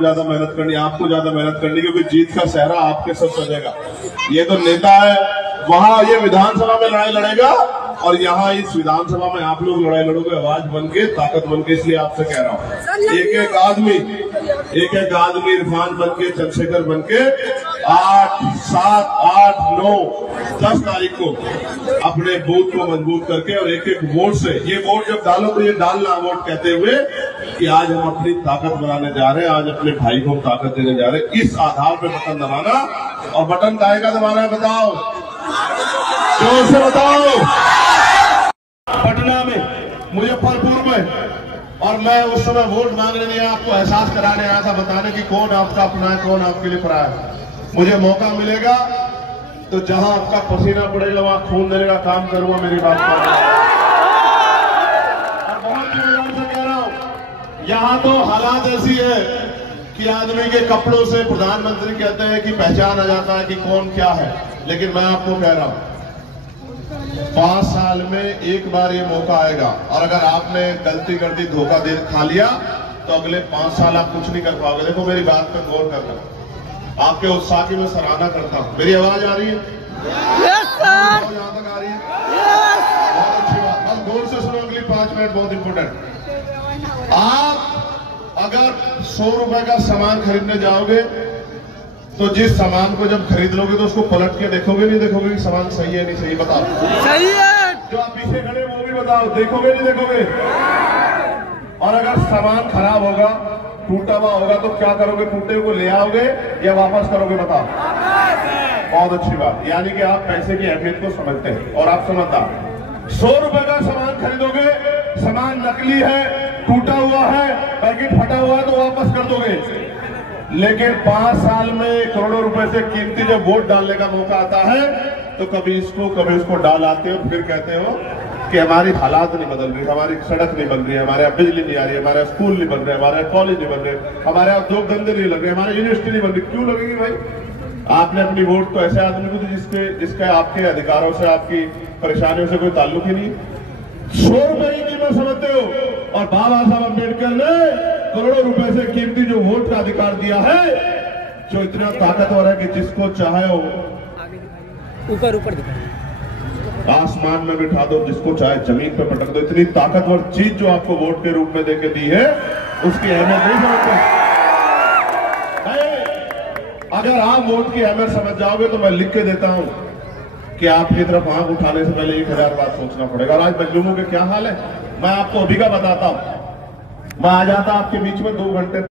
ज्यादा मेहनत करनी, आपको ज्यादा मेहनत करनी, क्योंकि जीत का सहरा आपके सब सजेगा। ये तो नेता है, वहां ये विधानसभा में लड़ाई लड़ेगा और यहाँ इस विधानसभा में आप लोग लड़ाई लड़ोगे आवाज बन के, ताकत बन के। इसलिए आपसे कह रहा हूँ, एक एक आदमी इरफान बन के, चंद्रशेखर बन के 8, 7, 8, 9, 10 तारीख को अपने बूथ को मजबूत करके और एक एक वोट से, ये वोट जब डालो तो ये डालना वोट कहते हुए कि आज हम अपनी ताकत बनाने जा रहे हैं, आज अपने भाई को ताकत देने जा रहे हैं। इस आधार पे बटन दबाना, और बटन काहेगा दबाना है बताओ, जोर से बताओ। पटना में, मुजफ्फरपुर में, और मैं उस समय वोट मांगने नहीं, आपको एहसास कराने आया था, बताने की कौन आपका अपना है, कौन आपके लिए पराया है। मुझे मौका मिलेगा तो जहां आपका पसीना पड़ेगा वहां खून देने का काम करूंगा। मेरी बात और बहुत ईमानदारी से कह रहा हूं, यहां तो हालात ऐसी है कि आदमी के कपड़ों से प्रधानमंत्री कहते हैं कि पहचान आ जाता है कि कौन क्या है। लेकिन मैं आपको कह रहा हूं, 5 साल में एक बार ये मौका आएगा, और अगर आपने गलती कर दी, धोखा दे खा लिया, तो अगले 5 साल आप कुछ नहीं कर पाओगे। देखो मेरी बात पर गौर करना, आपके उत्साह की मैं सराहना करता हूं। मेरी आवाज आ रही है? Yes sir. यहां तक आ रही है? यस। बहुत अच्छी बात, बस गौर से सुनो, अगली 5 मिनट बहुत इंपोर्टेंट। आप अगर 100 रुपए का सामान खरीदने जाओगे तो जिस सामान को जब खरीद लोगे तो उसको पलट के देखोगे नहीं देखोगे कि सामान सही है नहीं सही, बताओ। सही है। जो आप पीछे खड़े वो भी बताओ, देखोगे नहीं देखोगे? और अगर सामान खराब होगा, टूटा हुआ होगा, तो क्या करोगे? टूटे को ले आओगे या वापस करोगे? बताओ। बहुत अच्छी बात, यानी कि आप पैसे की अहमियत को समझते हैं और आप समझदार। 100 रुपए का सामान खरीदोगे, सामान नकली है, टूटा हुआ है, पैकेट फटा हुआ है, तो वापस कर दोगे। लेकिन 5 साल में करोड़ों रुपए से कीमती जब वोट डालने का मौका आता है, तो कभी इसको कभी उसको डाल आते हो, फिर कहते हो कि हमारी हालात नहीं बदल रही, हमारी सड़क नहीं बन रही है, हमारे यहाँ बिजली नहीं आ रही है, हमारे स्कूल नहीं बन रहे, हमारे कॉलेज नहीं बन रहे, हमारे यहाँ उद्योग धंधे नहीं लग रहे, हमारी यूनिवर्सिटी नहीं बन रही। क्यों लगेगी भाई? आपने अपनी वोट तो ऐसे आदमी को दी जिसका आपके अधिकारों से, आपकी परेशानियों से कोई ताल्लुक ही नहीं। 100 रुपए की कीमत समझते हो, और बाबा साहब अम्बेडकर ने करोड़ों रुपए से कीमती जो वोट का अधिकार दिया है, जो इतना ताकतवर है कि जिसको चाहे वो ऊपर दिखा, आसमान में बिठा दो, जिसको चाहे जमीन पे पटक दो। इतनी ताकतवर चीज जो आपको वोट के रूप में देके दी है, उसकी अहमियत नहीं समझते। अगर आप वोट की अहमियत समझ जाओगे तो मैं लिख के देता हूं कि आपकी तरफ आंख उठाने से पहले 1000 बार सोचना पड़ेगा। और आज मजलूमों के क्या हाल है, मैं आपको अभी का बताता हूं। मैं आ जाता आपके बीच में 2 घंटे